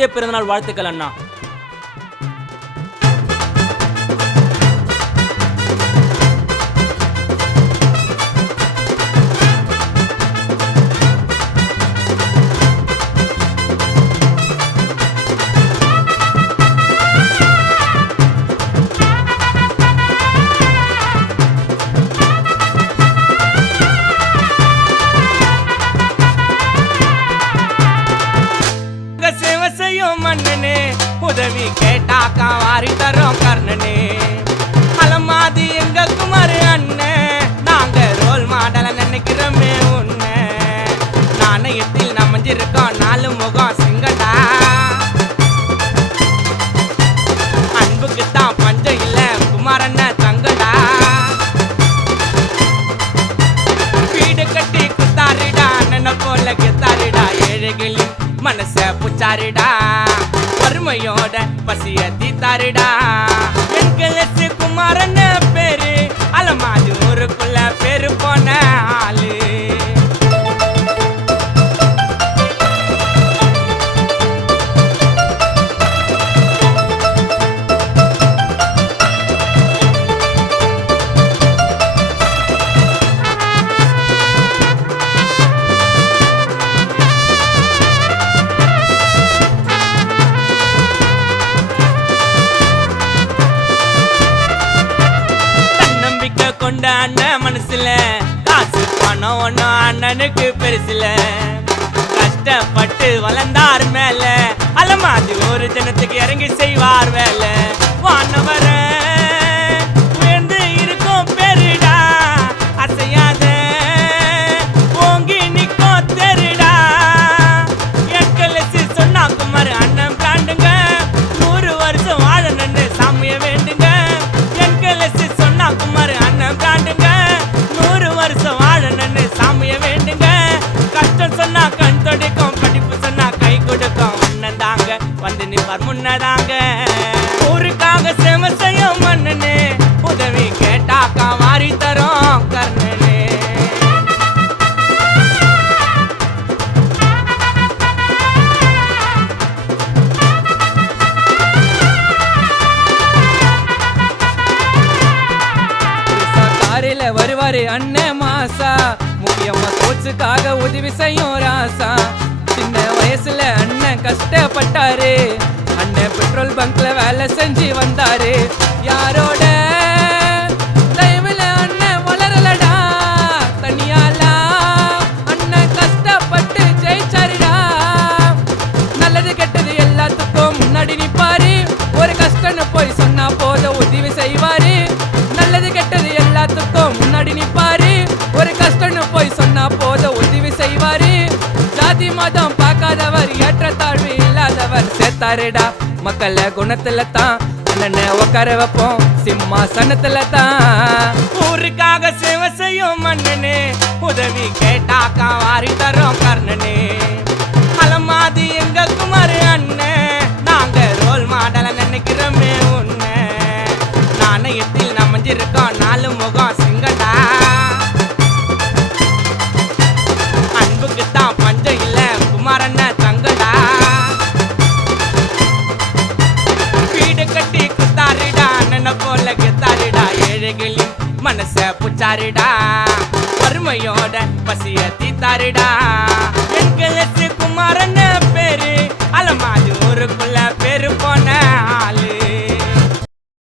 இனிய பிறந்தநாள் வாழ்த்துக்கள் அண்ணா. மன்னனே உதவி கேட்டாக்கா வாரி தரோம் கர்ணனே. அலமாதி எங்க குமார் அண்ணன், நாங்க ரோல் மாடல நினைக்கிறோமே உன்ன. நாணயத்தில் நமஞ்சிருக்கோம் நாலு முகம் சிங்கடா. அன்புக்கு தான் பஞ்சம் இல்ல குமாரண்ண தங்கடா. வீடு கட்டி குத்தாரிடா அண்ணனை போல கெத்தாரிடா. ஏழைகளின் மனச புச்சாரிடா, வறுமையோட பசிய தீத்தாரிடா. என்கலசு குமாரன் பேரு, அலமாதி ஊருக்குள்ள பேரு போன ஆளு. கொண்ட அண்ணன் மனசுல காசு பணம் ஒன்னும் அண்ணனுக்கு பெருசுல. கஷ்டப்பட்டு வளர்ந்தார் மேல அலமாதி ஒரு ஜனத்துக்கு இறங்கி செய்வார் வேலை. வானவர உயர்ந்து இருக்கும் பெருடா, அசையாத ஓங்கி நிக்கும் தெருடா. எக்கலசி சொன்னா குமார் அண்ணன் பிராண்டுங்க, 100 வருஷம் வாழணும்னு சாமிய வேண்டுங்க. எக்கலசி சொன்னா குமார் பிராண்டுங்க, 100 வருஷம் வாழணும்னு சாமிய வேண்டுங்க. கஷ்டம் சொன்னா கண் தொடிக்கும், படிப்பு சொன்னா கை கொடுக்கும். அண்ணன் தாங்க வந்து நிப்பார் முன்னதாங்க. ஊருக்காக சேவை செய்யும் மன்னனே, உதவி கேட்டாக்கா வாரி தரோம் கர்ணனே. வருவாரு அண்ணன் மாசா, முக்கியமா கோச்சுக்காக உதவி செய்யும் ராசா. சின்ன வயசுல அண்ணன் கஷ்டப்பட்டாரு, அண்ணன் பெட்ரோல் பங்க்ல வேலை செஞ்சு வந்தாரு. யாரோட தயவுல அண்ணன் வளரலடா, தனியாலா அண்ணன் கஷ்டப்பட்டு ஜெயிச்சாருடா. நல்லது கெட்டது எல்லாத்துக்கும் முன்னாடி நிப்பாரு, ஒரு கஷ்டம்னு போய் சொன்னா போத உதவி செய்வாரு. நல்லது கெட்டது எல்லாத்துக்கும் முன்னாடி நிப்பாரு, ஒரு கஷ்டம்னு போய் சொன்னா போத உதவி செய்வாரு. ஜாதி மதம் பார்க்காதவர், ஏற்றத்தாழ்வு இல்லாதவர் சேர்த்தாருடா. மக்கள குணத்துல தான் அண்ணனை உட்கார வைப்போம் சிம்மாசனத்துல தான். ஊருக்காக சேவை செய்யும் மன்னனே, உதவி கேட்டாக்கா வாரி தரோம் கர்ணனே. அலமாதி எங்க குமார் அண்ணன், நாங்க ரோல் மாடல நினைக்கிறோமே உன்ன. நாணயத்தில் நமஞ்சிருக்கோம் நாலு முகம் சிங்கடா. அன்புக்கு தான் பஞ்சம் இல்ல குமாரண்ண தங்கடா. வீடு கட்டி குத்தாரிடா அண்ணனை போல கெத்தாரிடா. ஏழைகளின் மனச புச்சாரிடா, வறுமையோட பசிய தீத்தாரிடா.